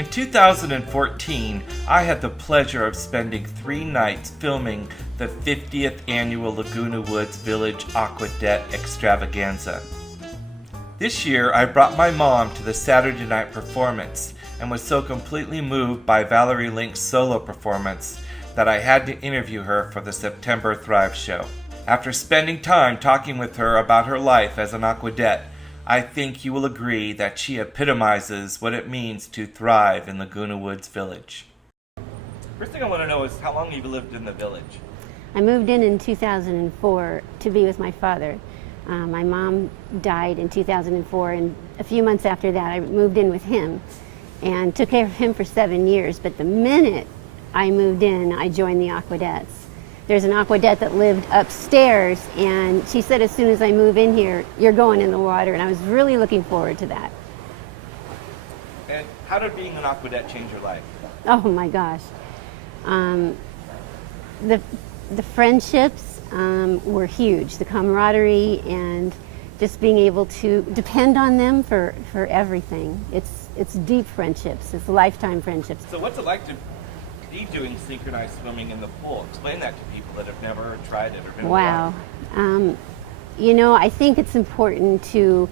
In 2014, I had the pleasure of spending 3 nights filming the 50th annual Laguna Woods Village Aquadette extravaganza. This year, I brought my mom to the Saturday night performance and was so completely moved by Valerie Link's solo performance that I had to interview her for the September Thrive show. After spending time talking with her about her life as an Aquadette, I think you will agree that she epitomizes what it means to thrive in Laguna Woods Village. First thing I want to know is how long you've lived in the village. I moved in 2004 to be with my father. My mom died in 2004, and a few months after that I moved in with him and took care of him for 7 years. But the minute I moved in, I joined the Aquadettes. There's an Aquadette that lived upstairs, and she said as soon as I move in here, you're going in the water, and I was really looking forward to that. And how did being an Aquadette change your life? Oh my gosh. The friendships were huge, the camaraderie, and just being able to depend on them for everything. It's deep friendships, it's lifetime friendships. So what's it like to be doing synchronized swimming in the pool? Explain that to people that have never tried it or been Wow. You know, I think it's important to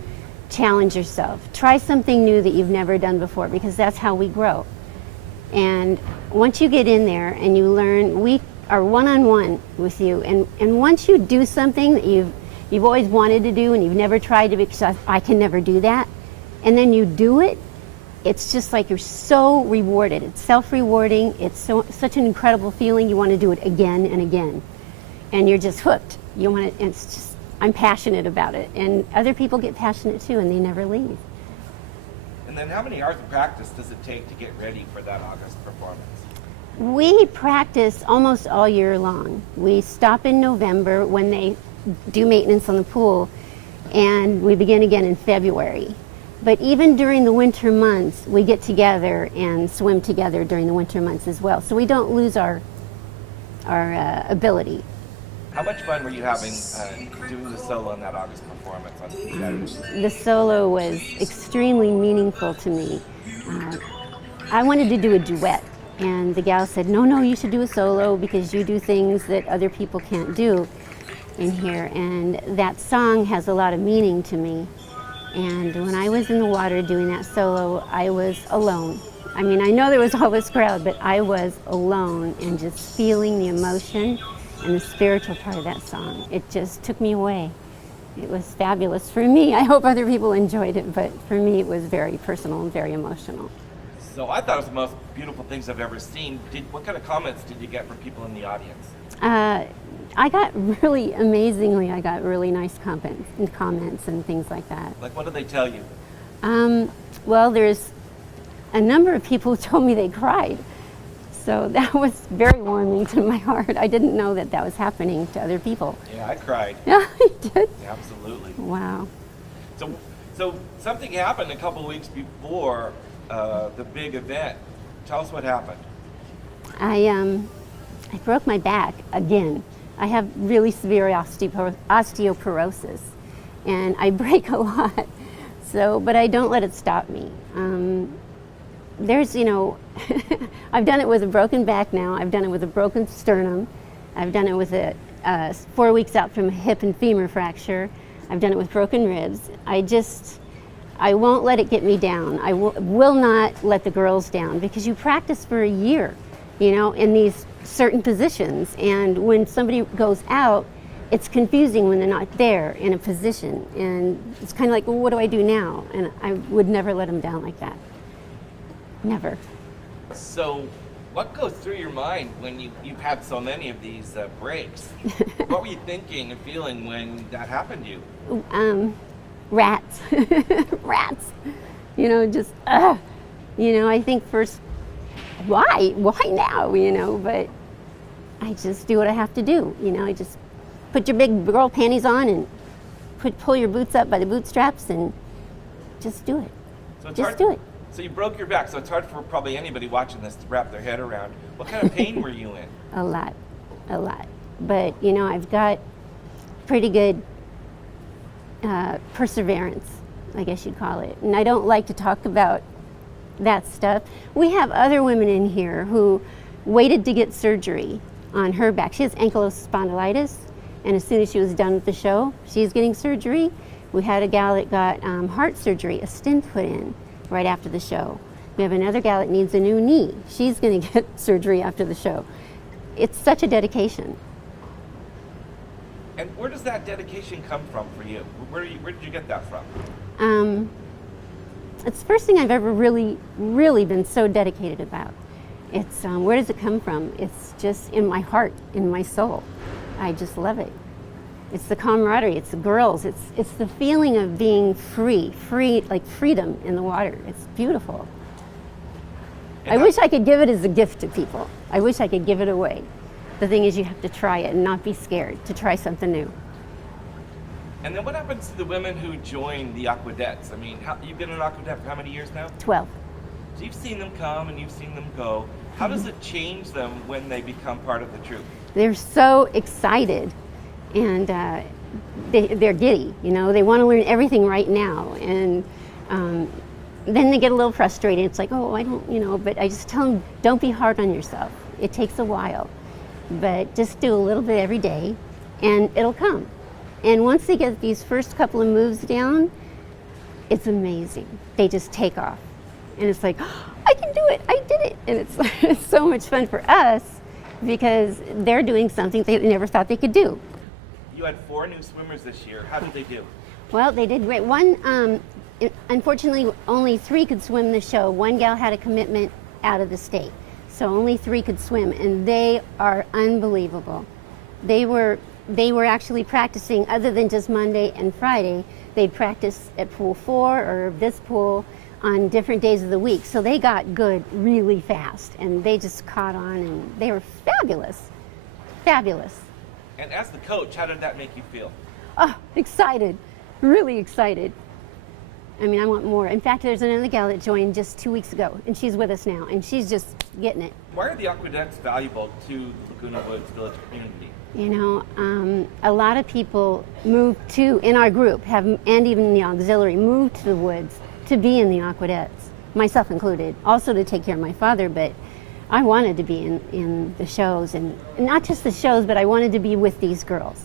challenge yourself. Try something new that you've never done before, because that's how we grow. And once you get in there and you learn, we are one-on-one with you, and once you do something that you've always wanted to do and you've never tried to, because I can never do that, and then you do it, it's just like you're so rewarded. It's self-rewarding. It's such an incredible feeling. You want to do it again and again, and you're just hooked. You want to. It's just, I'm passionate about it, and other people get passionate too, and they never leave. And then, how many hours of practice does it take to get ready for that August performance? We practice almost all year long. We stop in November when they do maintenance on the pool, and we begin again in February. But even during the winter months, we get together and swim together during the winter months as well. So we don't lose our ability. How much fun were you having doing the solo in that August performance on Saturday? The solo was extremely meaningful to me. I wanted to do a duet, and the gal said, no, you should do a solo because you do things that other people can't do in here. And that song has a lot of meaning to me. And when I was in the water doing that solo, I was alone. I mean, I know there was all this crowd, but I was alone and just feeling the emotion and the spiritual part of that song. It just took me away. It was fabulous for me. I hope other people enjoyed it, but for me it was very personal and very emotional. So I thought it was the most beautiful things I've ever seen. What kind of comments did you get from people in the audience? I got really nice comments and things like that. Like, what did they tell you? Well, there's a number of people who told me they cried. So that was very warming to my heart. I didn't know that was happening to other people. Yeah, I cried. Yeah, you did? Yeah, absolutely. Wow. So something happened a couple weeks before the big event. Tell us what happened. I broke my back again. I have really severe osteoporosis, and I break a lot. But I don't let it stop me. I've done it with a broken back now. I've done it with a broken sternum. I've done it with 4 weeks out from a hip and femur fracture. I've done it with broken ribs. I won't let it get me down. I will not let the girls down, because you practice for a year, in these certain positions, and when somebody goes out, it's confusing when they're not there in a position, and it's kind of like, well, what do I do now? And I would never let them down like that. Never. So what goes through your mind when you've had so many of these breaks? What were you thinking and feeling when that happened to you? Rats. Rats. I think first, why now, but I just do what I have to do, I just put your big girl panties on and pull your boots up by the bootstraps and just do it. Do it. So you broke your back, so it's hard for probably anybody watching this to wrap their head around. What kind of pain were you in? A lot. But, I've got pretty good perseverance, I guess you'd call it. And I don't like to talk about that stuff. We have other women in here who waited to get surgery on her back. She has ankylosing spondylitis, and as soon as she was done with the show, she's getting surgery. We had a gal that got heart surgery, a stent put in right after the show. We have another gal that needs a new knee. She's going to get surgery after the show. It's such a dedication. And where does that dedication come from for you? Where did you get that from? It's the first thing I've ever really been so dedicated about. It's where does it come from? It's just in my heart, in my soul. I just love it. It's the camaraderie, it's the girls, it's the feeling of being free, like freedom in the water. It's beautiful. I wish I could give it as a gift to people. I wish I could give it away. The thing is, you have to try it and not be scared to try something new. And then what happens to the women who join the Aquadettes? I mean, you've been an Aquadette for how many years now? 12. So you've seen them come and you've seen them go. How does it change them when they become part of the troupe? They're so excited, and they're giddy. You know, they want to learn everything right now, and then they get a little frustrated. It's like, oh, I don't, you know. But I just tell them, don't be hard on yourself. It takes a while, but just do a little bit every day, and it'll come. And once they get these first couple of moves down, it's amazing. They just take off. And it's like, oh, I can do it, I did it. And it's so much fun for us because they're doing something they never thought they could do. You had 4 new swimmers this year. How did they do? Well, they did great. One, unfortunately, only 3 could swim the show. One gal had a commitment out of the state. So only 3 could swim, and they are unbelievable. They were actually practicing, other than just Monday and Friday, they'd practice at pool 4 or this pool on different days of the week. So they got good really fast, and they just caught on, and they were fabulous, fabulous. And as the coach, how did that make you feel? Oh, excited, really excited. I mean, I want more. In fact, there's another gal that joined just 2 weeks ago, and she's with us now, and she's just getting it. Why are the Aquadettes valuable to the Laguna Woods Village community? You know, a lot of people move in our group, and even the auxiliary, moved to the woods to be in the Aquadettes, myself included, also to take care of my father, but I wanted to be in the shows, and not just the shows, but I wanted to be with these girls.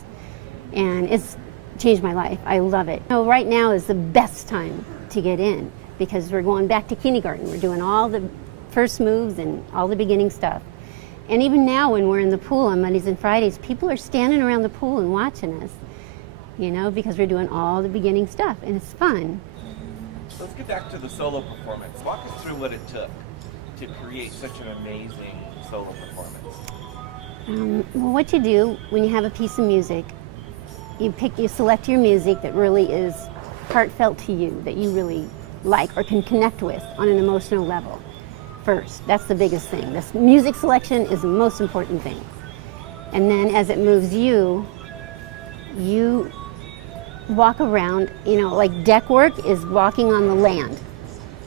And it's changed my life. I love it. So right now is the best time to get in because we're going back to kindergarten. We're doing all the first moves and all the beginning stuff. And even now when we're in the pool on Mondays and Fridays, people are standing around the pool and watching us, you know, because we're doing all the beginning stuff, and it's fun. So let's get back to the solo performance. Walk us through what it took to create such an amazing solo performance. Well, what you do when you have a piece of music, you select your music that really is heartfelt to you, that you really like or can connect with on an emotional level first. That's the biggest thing. This music selection is the most important thing. And then as it moves you walk around, you know, like deck work is walking on the land.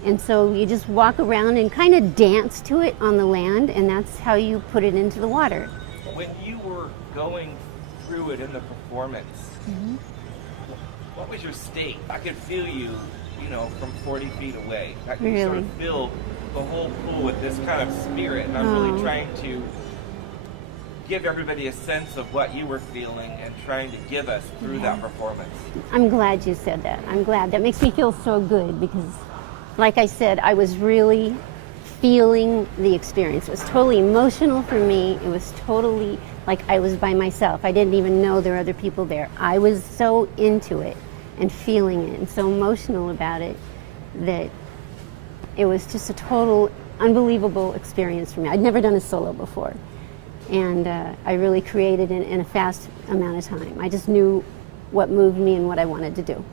And so you just walk around and kind of dance to it on the land, and that's how you put it into the water. When you were going through it in the performance, what was your state? I could feel you, you know, from 40 feet away. I could sort of feel the whole pool with this kind of spirit, and I'm really trying to give everybody a sense of what you were feeling and trying to give us through that performance. I'm glad you said that. I'm glad. That makes me feel so good because, like I said, I was really feeling the experience. It was totally emotional for me. It was totally like I was by myself. I didn't even know there were other people there. I was so into it and feeling it and so emotional about it that it was just a total unbelievable experience for me. I'd never done a solo before. And I really created it in a fast amount of time. I just knew what moved me and what I wanted to do.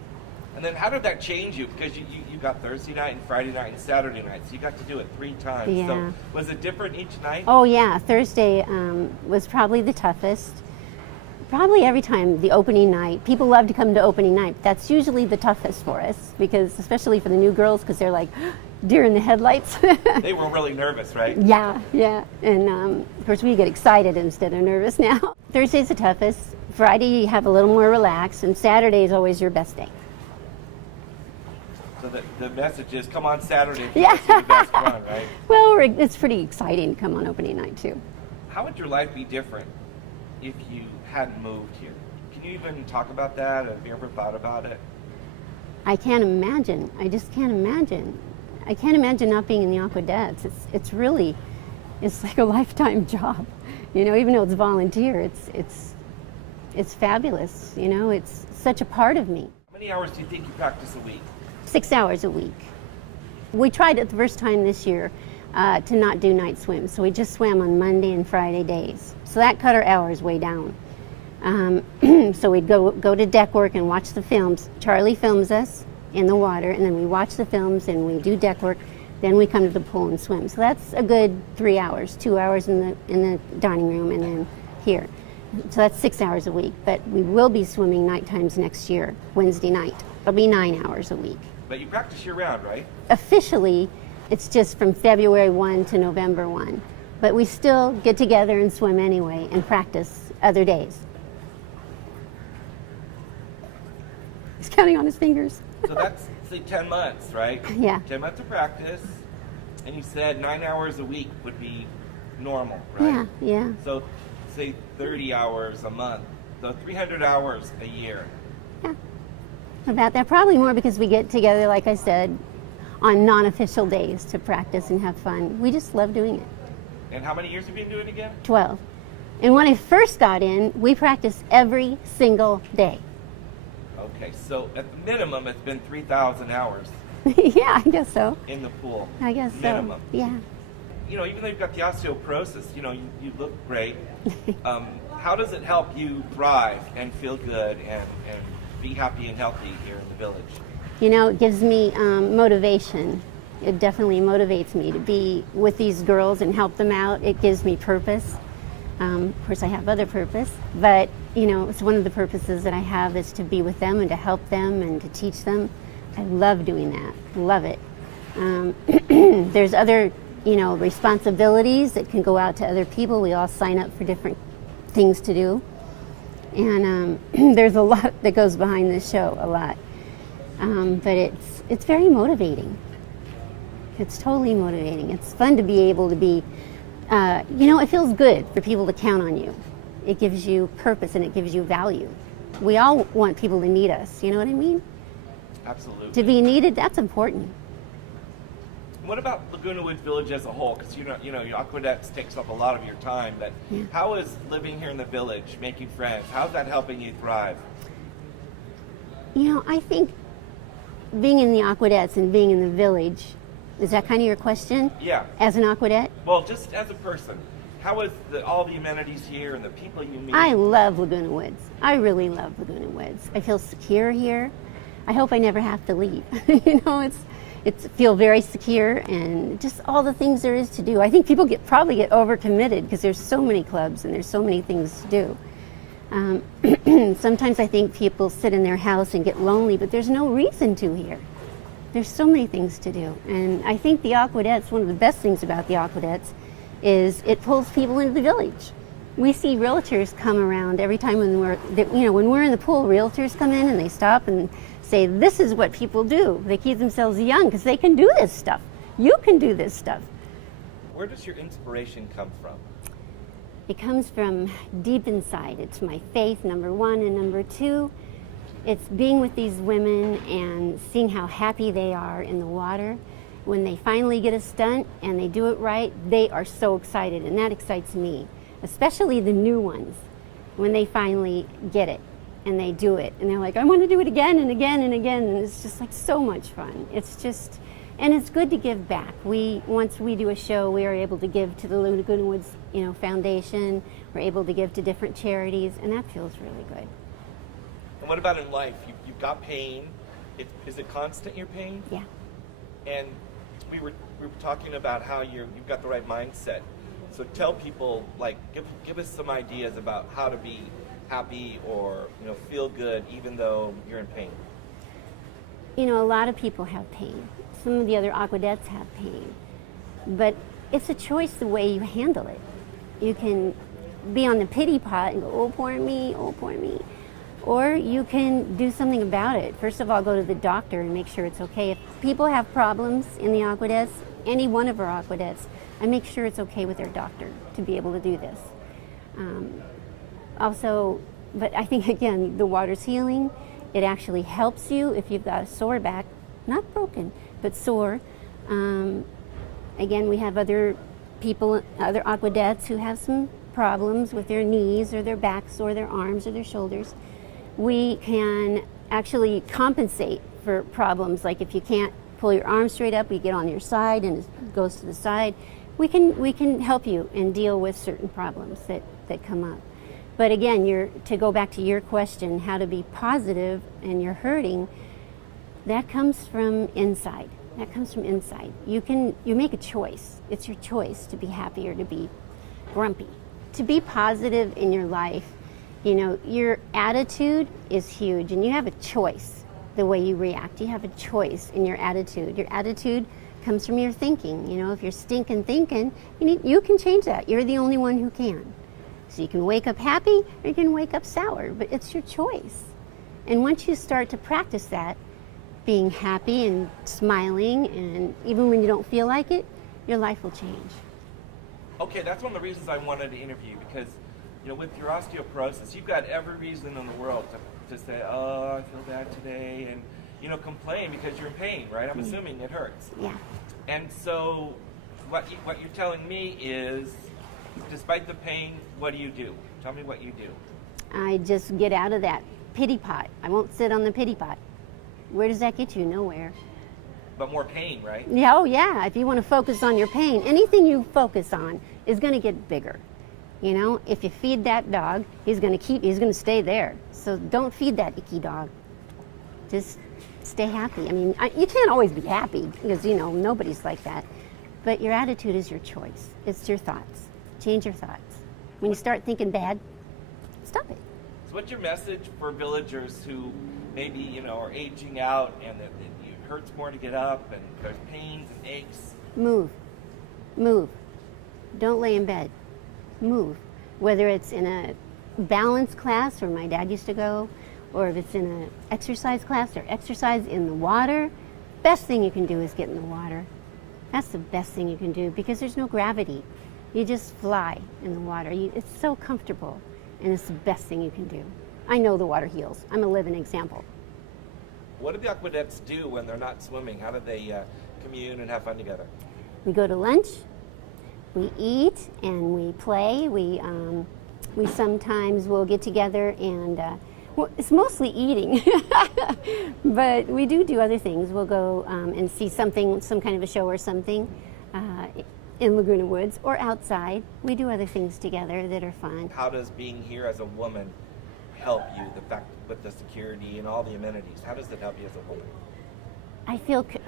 And then how did that change you? Because you got Thursday night and Friday night and Saturday night, so you got to do it 3 times. Yeah. So was it different each night? Oh yeah, Thursday was probably the toughest. Probably every time the opening night. People love to come to opening night. That's usually the toughest for us, because especially for the new girls, because they're like deer in the headlights. They were really nervous, right? Yeah. And of course we get excited instead of nervous now. Thursday's the toughest. Friday you have a little more relaxed, and Saturday is always your best day. So the message is come on Saturday if you Yeah. want to see the best run, right? Well, it's pretty exciting to come on opening night too. How would your life be different if you hadn't moved here? Can you even talk about that? Have you ever thought about it? I can't imagine. I just can't imagine. I can't imagine not being in the Aquadettes. It's really, it's like a lifetime job. You know, even though it's volunteer, it's fabulous. You know, it's such a part of me. How many hours do you think you practice a week? 6 hours a week. We tried it the first time this year to not do night swims, so we just swam on Monday and Friday days. So that cut our hours way down. So we'd go to deck work and watch the films. Charlie films us in the water, and then we watch the films and we do deck work. Then we come to the pool and swim. So that's a good 3 hours, 2 hours in the dining room and then here. So that's 6 hours a week. But we will be swimming night times next year, Wednesday night. It'll be 9 hours a week. But you practice year round, right? Officially, it's just from February 1 to November 1. But we still get together and swim anyway and practice other days. He's counting on his fingers. So that's, say, 10 months, right? Yeah. 10 months of practice. And you said 9 hours a week would be normal, right? Yeah. So, say 30 hours a month. So 300 hours a year. About that, probably more because we get together, like I said, on non-official days to practice and have fun. We just love doing it. And how many years have you been doing it again? 12. And when I first got in, we practiced every single day. Okay, so at the minimum, it's been 3,000 hours Yeah, I guess so. in the pool. I guess Minimum. so. Yeah. You know, even though you've got the osteoporosis, you know, you look great. How does it help you thrive and feel good and be happy and healthy here in the village? You know, it gives me motivation. It definitely motivates me to be with these girls and help them out. It gives me purpose. Of course, I have other purpose, but you know, it's one of the purposes that I have is to be with them and to help them and to teach them. I love doing that. Love it. There's other, you know, responsibilities that can go out to other people. We all sign up for different things to do, and there's a lot that goes behind this show. A lot, but it's very motivating. It's totally motivating. It's fun to be able to be. You know, it feels good for people to count on you. It gives you purpose and it gives you value. We all want people to need us, you know what I mean? Absolutely. To be needed, that's important. What about Laguna Woods Village as a whole? Because your Aquadettes takes up a lot of your time. But how is living here in the village, making friends, how's that helping you thrive? You know, I think being in the Aquadettes and being in the village, is that kind of your question? Yeah. As an Aquadette? Well, just as a person, how is all the amenities here and the people you meet? I love Laguna Woods. I really love Laguna Woods. I feel secure here. I hope I never have to leave. You know, it's feel very secure and just all the things there is to do. I think people probably get overcommitted because there's so many clubs and there's so many things to do. Sometimes I think people sit in their house and get lonely, but there's no reason to here. There's so many things to do. And I think the Aquadettes, one of the best things about the Aquadettes is it pulls people into the village. We see realtors come around every time when we're in the pool, realtors come in and they stop and say, this is what people do. They keep themselves young because they can do this stuff. You can do this stuff. Where does your inspiration come from? It comes from deep inside. It's my faith, number one, and number two, it's being with these women and seeing how happy they are in the water. When they finally get a stunt and they do it right, they are so excited, and that excites me, especially the new ones, when they finally get it and they do it. And they're like, I want to do it again and again and again, and it's just like so much fun. It's just, and it's good to give back. Once we do a show, we are able to give to the Laguna Woods, Foundation. We're able to give to different charities, and that feels really good. And what about in life? You've got pain. Is it constant, your pain? Yeah. And we were talking about how you've got the right mindset. So tell people, like, give us some ideas about how to be happy or feel good even though you're in pain. A lot of people have pain. Some of the other Aquadettes have pain. But it's a choice the way you handle it. You can be on the pity pot and go, oh, poor me, oh, poor me. Or you can do something about it. First of all, go to the doctor and make sure it's okay. If people have problems in the Aquadettes, any one of our Aquadettes, I make sure it's okay with their doctor to be able to do this. Also, but I think again, the water's healing. It actually helps you if you've got a sore back, not broken, but sore. Again, we have other people, other Aquadettes who have some problems with their knees or their backs or their arms or their shoulders. We can actually compensate for problems, like if you can't pull your arm straight up, you get on your side and it goes to the side. We can help you and deal with certain problems that come up. But again, to go back to your question, how to be positive and you're hurting, that comes from inside. That comes from inside. You make a choice. It's your choice to be happy or to be grumpy. To be positive in your life, your attitude is huge, and you have a choice the way you react. You have a choice in your attitude. Your attitude comes from your thinking. If you're stinking thinking, you can change that. You're the only one who can. So you can wake up happy or you can wake up sour, but it's your choice. And once you start to practice that, being happy and smiling, and even when you don't feel like it, your life will change. Okay, that's one of the reasons I wanted to interview you, because with your osteoporosis, you've got every reason in the world to say, oh, I feel bad today, and complain because you're in pain, right? I'm assuming it hurts. Yeah. And so what you're telling me is, despite the pain, what do you do? Tell me what you do. I just get out of that pity pot. I won't sit on the pity pot. Where does that get you? Nowhere. But more pain, right? Yeah, oh yeah. If you want to focus on your pain, anything you focus on is going to get bigger. If you feed that dog, he's going to stay there. So don't feed that icky dog. Just stay happy. You can't always be happy because, nobody's like that. But your attitude is your choice. It's your thoughts. Change your thoughts. When you start thinking bad, stop it. So what's your message for villagers who maybe, are aging out and it hurts more to get up and there's pains and aches? Move. Don't lay in bed. Move. Whether it's in a balance class where my dad used to go, or if it's in an exercise class or exercise in the water, best thing you can do is get in the water. That's the best thing you can do because there's no gravity. You just fly in the water. It's so comfortable, and it's the best thing you can do. I know the water heals. I'm a living example. What do the Aquadettes do when they're not swimming? How do they commune and have fun together? We go to lunch, we eat, and we play. We sometimes will get together and, it's mostly eating, but we do other things. We'll go and see some kind of a show or something in Laguna Woods or outside. We do other things together that are fun. How does being here as a woman help you, the fact with the security and all the amenities? How does it help you as a woman? I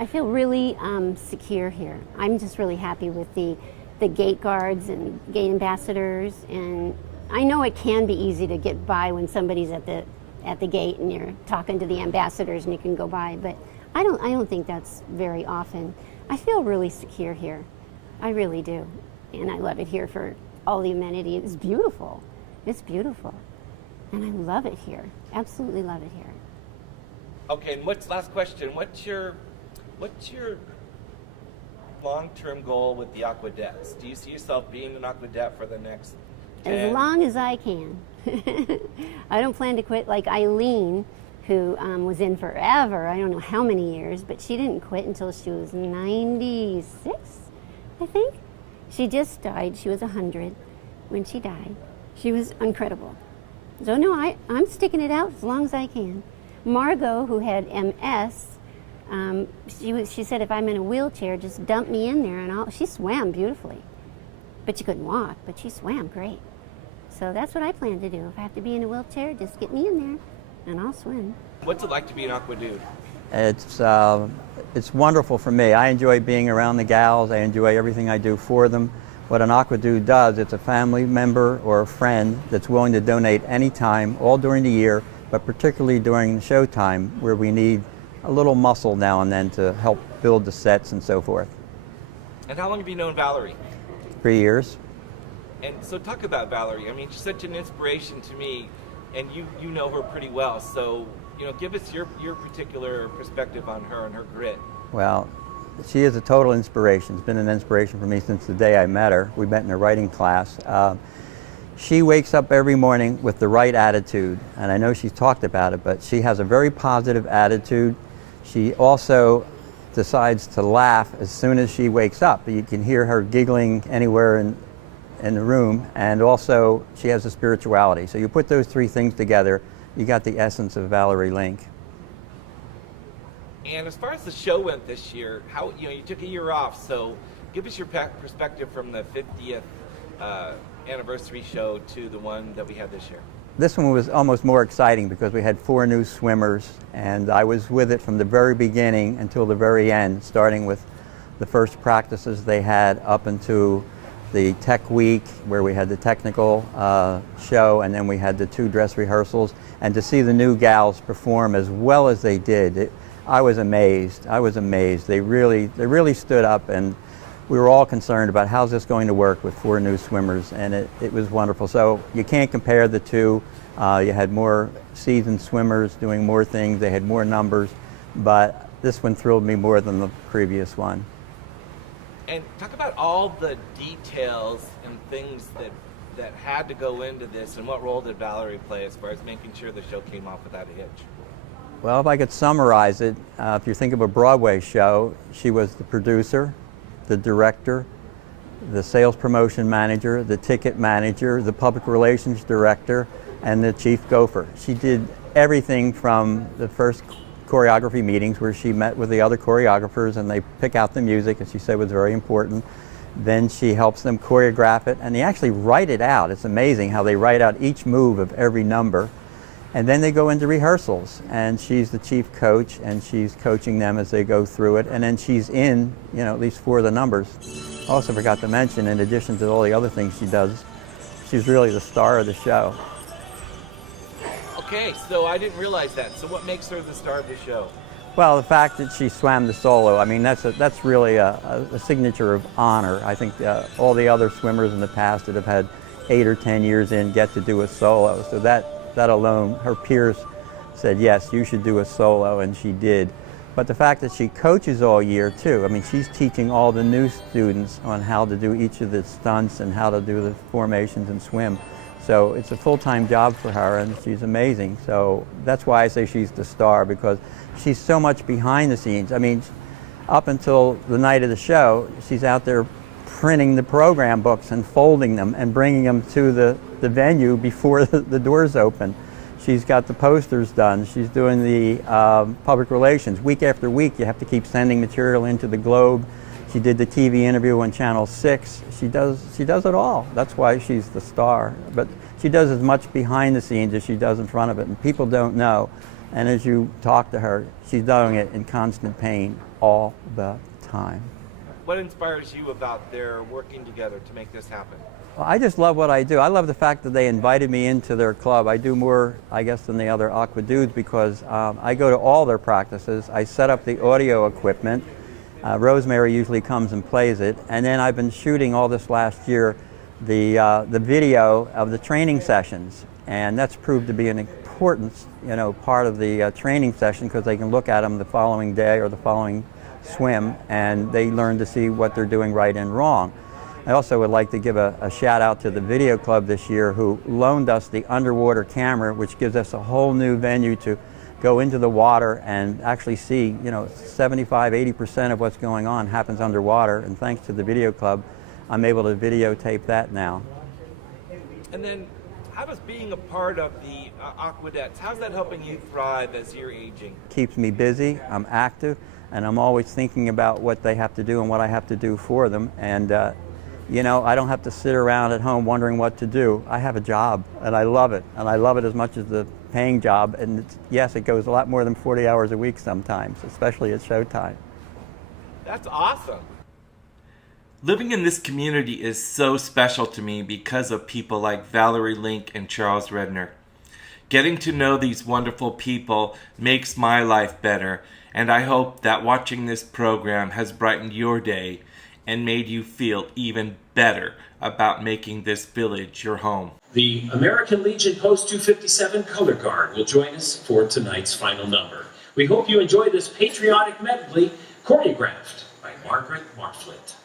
feel really secure here. I'm just really happy with the gate guards and gate ambassadors, and I know it can be easy to get by when somebody's at the gate and you're talking to the ambassadors and you can go by, but I don't think that's very often. I feel really secure here. I really do. And I love it here for all the amenities. It's beautiful. It's beautiful. And I love it here. Absolutely love it here. Okay, and last question, what's your long-term goal with the Aquadettes? Do you see yourself being an Aquadette for the next 10? As long as I can. I don't plan to quit like Eileen, who was in forever, I don't know how many years, but she didn't quit until she was 96, I think. She just died. She was 100 when she died. She was incredible. So no, I'm sticking it out as long as I can. Margot, who had MS, she said if I'm in a wheelchair, just dump me in there, and she swam beautifully. But she couldn't walk, but she swam great. So that's what I plan to do. If I have to be in a wheelchair, just get me in there, and I'll swim. What's it like to be an Aquadude? It's wonderful for me. I enjoy being around the gals. I enjoy everything I do for them. What an Aquadude does, it's a family member or a friend that's willing to donate any time, all during the year, but particularly during show time where we need a little muscle now and then to help build the sets and so forth. And how long have you known Valerie? 3 years. And so talk about Valerie. I mean, she's such an inspiration to me. and you know her pretty well. So, give us your particular perspective on her and her grit. Well, she is a total inspiration. She's been an inspiration for me since the day I met her. We met in a writing class. She wakes up every morning with the right attitude, and I know she's talked about it, but she has a very positive attitude. She also decides to laugh as soon as she wakes up. You can hear her giggling anywhere in the room, and also she has a spirituality. So you put those three things together, you got the essence of Valerie Link. And as far as the show went this year, how you took a year off, so give us your perspective from the 50th anniversary show to the one that we had this year. This one was almost more exciting because we had 4 new swimmers, and I was with it from the very beginning until the very end, starting with the first practices they had up into the tech week where we had the technical show, and then we had the 2 dress rehearsals. And to see the new gals perform as well as they did, I was amazed. I was amazed. They really stood up, and we were all concerned about how's this going to work with 4 new swimmers, and it was wonderful. So you can't compare the two. You had more seasoned swimmers doing more things. They had more numbers, but this one thrilled me more than the previous one. And talk about all the details and things that had to go into this, and what role did Valerie play as far as making sure the show came off without a hitch? Well, if I could summarize it, if you think of a Broadway show, she was the producer, the director, the sales promotion manager, the ticket manager, the public relations director, and the chief gopher. She did everything from the first choreography meetings where she met with the other choreographers and they pick out the music, as she said was very important. Then she helps them choreograph it, and they actually write it out. It's amazing how they write out each move of every number. And then they go into rehearsals, and she's the chief coach, and she's coaching them as they go through it. And then she's in, at least 4 of the numbers. Also forgot to mention, in addition to all the other things she does, she's really the star of the show. Okay, so I didn't realize that. So what makes her the star of the show? Well, the fact that she swam the solo, I mean, that's really a signature of honor. I think all the other swimmers in the past that have had 8 or 10 years in get to do a solo. So that alone, her peers said, yes, you should do a solo, and she did. But the fact that she coaches all year too, I mean, she's teaching all the new students on how to do each of the stunts and how to do the formations and swim. So it's a full-time job for her, and she's amazing. So that's why I say she's the star, because she's so much behind the scenes. I mean, up until the night of the show, she's out there printing the program books and folding them and bringing them to the venue before the doors open. She's got the posters done. She's doing the public relations. Week after week, you have to keep sending material into the Globe. She did the TV interview on Channel 6. She does it all. That's why she's the star. But she does as much behind the scenes as she does in front of it, and people don't know. And as you talk to her, she's doing it in constant pain all the time. What inspires you about their working together to make this happen? Well, I just love what I do. I love the fact that they invited me into their club. I do more, I guess, than the other Aqua dudes because I go to all their practices. I set up the audio equipment. Rosemary usually comes and plays it. And then I've been shooting all this last year the video of the training sessions. And that's proved to be an important part of the training session because they can look at them the following day or the following swim, and they learn to see what they're doing right and wrong. I also would like to give a shout out to the video club this year who loaned us the underwater camera, which gives us a whole new venue to go into the water and actually see, 75–80% of what's going on happens underwater, and thanks to the video club, I'm able to videotape that now. And then, how does being a part of the Aquadettes, how's that helping you thrive as you're aging? Keeps me busy, I'm active, and I'm always thinking about what they have to do and what I have to do for them. And I don't have to sit around at home wondering what to do. I have a job, and I love it. And I love it as much as the paying job. And yes, it goes a lot more than 40 hours a week sometimes, especially at showtime. That's awesome. Living in this community is so special to me because of people like Valerie Link and Charles Redner. Getting to know these wonderful people makes my life better, and I hope that watching this program has brightened your day and made you feel even better about making this village your home. The American Legion Post 257 Color Guard will join us for tonight's final number. We hope you enjoy this patriotic medley choreographed by Margaret Marflit.